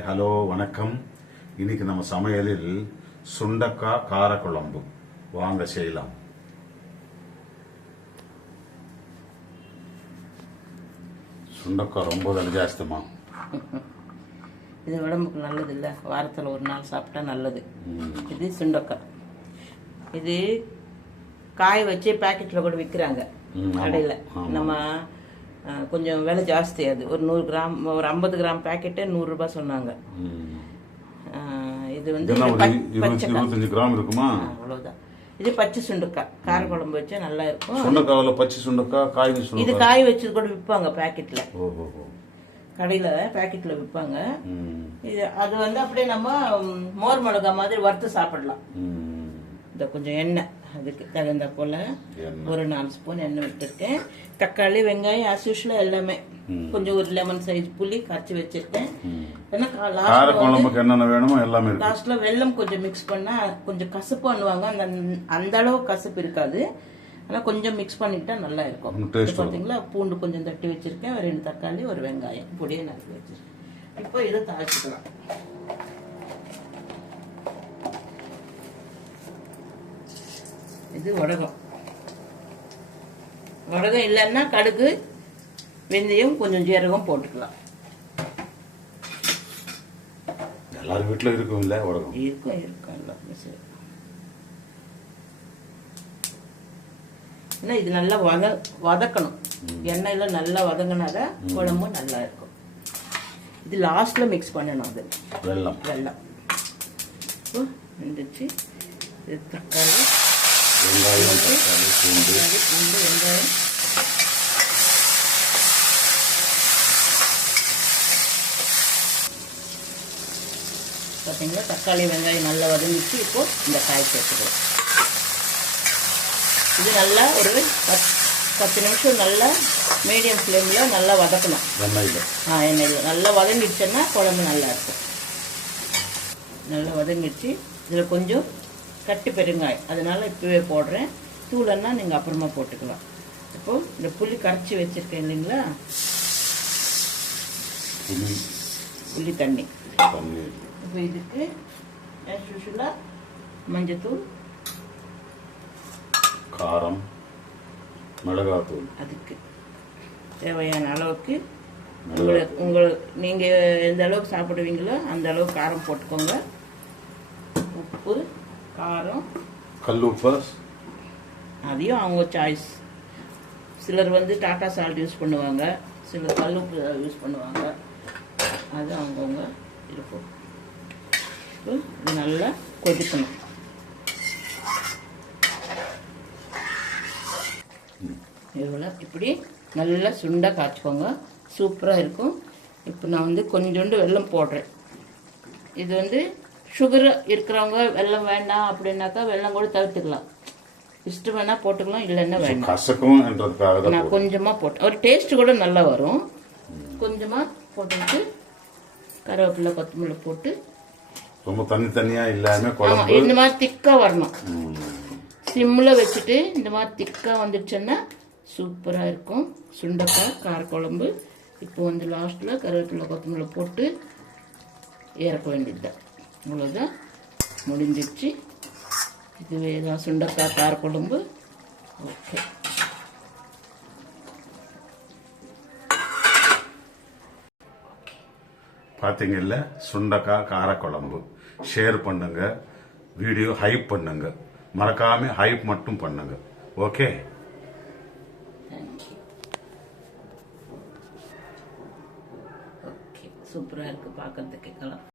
Hi hello வணக்கம். இன்னைக்கு நம்ம சமையலில் சுண்டக்காய் காரக்குழம்பு வாங்க செய்யலாம். சுண்டக்காய் ரொம்ப விலை ஜாஸ்திமா. இது உடம்புக்கு நல்லது இல்லை, வாரத்தில் ஒரு நாள் சாப்பிட்டா நல்லது. இது சுண்டக்காய். இது காய வச்சு பேக்கெட்டில் கூட விற்கிறாங்க கடையில். நம்ம கொஞ்சம் விலை ஜாஸ்தி. அது ஒரு 100 கிராம், ஒரு 50 கிராம் பேக்கெட்டே 100 ரூபாய் சொன்னாங்க. இது வந்து 25 கிராம் இருக்குமா? அவ்வளோதான். இது பச்சை சுண்டக்காய் கார குழம்பு வச்சா நல்லா இருக்கும். சுண்டக்காயில் பச்சை சுண்டக்காய், காய் சுண்டக்காய். இது காய வச்சு கூட விற்பாங்க பேக்கெட்டில், கடையில் பேக்கெட்டில் விற்பாங்க. இது அது வந்து அப்படியே நம்ம மோர் மிளகா மாதிரி வறுத்து சாப்பிடலாம். இந்த கொஞ்சம் எண்ணெய் அதுக்கு தகுந்த போல ஒரு 4 ஸ்பூன் எண்ணெய் விட்டுருக்கேன். தக்காளி, வெங்காயம், ஆஸ்யூஷுவல் எல்லாமே. கொஞ்சம் ஒரு லெமன் சைஸ் புளி கரைச்சி வச்சிருக்கேன். என்னென்ன வேணுமோ எல்லாமே. லாஸ்ட்ல வெல்லம் கொஞ்சம் மிக்ஸ் பண்ணா கொஞ்சம் கசப்பு பண்ணுவாங்க. அந்த அளவு கசப்பு இருக்காது, ஆனால் கொஞ்சம் மிக்ஸ் பண்ணிட்டா நல்லா இருக்கும். பார்த்தீங்களா, பூண்டு கொஞ்சம் தட்டி வச்சிருக்கேன், 2 தக்காளி, ஒரு வெங்காயம் பொடியை நறுக்கி வச்சிருக்கேன். இப்போ இதை தாளிச்சுக்கலாம். இது வடகம். வடகம் இல்லைன்னா கடுகு, வெந்தயம், கொஞ்சம் ஜீரகம் போட்டுக்கலாம். எல்லாரும் வீட்டில் இருக்கும் இல்லை வடகம்? இருக்கும் எல்லாருமே சரி. ஏன்னா இது நல்லா வதக்கணும். எண்ணெயில நல்லா வதங்கினாதான் குழம்பு நல்லா இருக்கும். இது லாஸ்ட்ல மிக்ஸ் பண்ணணும். அது வெல்லம் இருந்துச்சு. இது தக்காளி, வெங்காயம், தக்காளி, பூண்டு, வெங்காயம், பார்த்தீங்களா, தக்காளி வெங்காயம் நல்லா வதங்கிச்சு. இப்போ இந்த காய் சேர்த்துக்கலாம். இது நல்லா ஒரு 10 நிமிஷம் நல்லா மீடியம் ஃப்ளேமில் நல்லா வதக்கணும். எண்ணெயில் நல்லா வதங்கிடுச்சுன்னா குழம்பு நல்லா இருக்கும். நல்லா வதங்கிடுச்சு. இதில் கொஞ்சம் கட்டி பெருங்காயம், அதனால இப்போவே போடுறேன். தூளன்னா நீங்கள் அப்புறமா போட்டுக்கலாம். இப்போது இந்த புளி கரைச்சி வச்சுருக்கேன் இல்லைங்களா, புளி தண்ணி. இப்போ இதுக்கு யூஷுவலாக மஞ்சத்தூள், காரம், மிளகாத்தூள், அதுக்கு தேவையான அளவுக்கு நீங்கள் எந்த அளவுக்கு சாப்பிடுவீங்களோ அந்த அளவுக்கு காரம் போட்டுக்கோங்க. உப்பு, காரம், கல்லுப்பு, அதையும் அவங்க சாய்ஸ். சிலர் வந்து டாட்டா சால்ட் யூஸ் பண்ணுவாங்க, சிலர் கல்லுப்பு யூஸ் பண்ணுவாங்க. அது அவங்கவுங்க இருக்கும். இது நல்லா கொதிக்கணும். இவ்வளோ இப்படி நல்லா சுண்டாக காய்ச்சிக்கோங்க, சூப்பராக இருக்கும். இப்போ நான் வந்து கொஞ்சோண்டு வெல்லம் போடுறேன். இது வந்து சுகர் இருக்கிறவங்க வெல்லம் வேண்டாம் அப்படின்னாக்கா வெல்லம் கூட தவிர்த்துக்கலாம். இஷ்டம் வேணா போட்டுக்கலாம், இல்லைன்னா வேண்டாம். நான் கொஞ்சமாக போட்டேன், ஒரு டேஸ்ட் கூட நல்லா வரும். கொஞ்சமாக போட்டுட்டு கருவேப்பிலை, கொத்தமல்லி போட்டு ரொம்ப தனித்தனியா இல்லாம இந்த மாதிரி திக்கா வரணும். சிம்மில் வச்சுட்டு இந்த மாதிரி திக்கா வந்துடுச்சுன்னா சூப்பராக இருக்கும் சுண்டக்காய் காரக்குழம்பு. இப்போ வந்து லாஸ்ட்டில் கருவேப்பிலை, கொத்தமல்லி போட்டு இறக்க வேண்டியதுதான். இவ்வளோதான், முடிஞ்சிடுச்சு. இதுவே தான் சுண்டக்காய் காரக்குழம்பு. ஓகே, பார்த்தீங்கல்ல, சுண்டக்காய் காரக்குழம்பு. ஷேர் பண்ணுங்க, வீடியோ ஹைப் பண்ணுங்க, மறக்காம ஹைப் மட்டும் பண்ணுங்க. ஓகே, சூப்பராக இருக்குது பார்க்கறதுக்கு.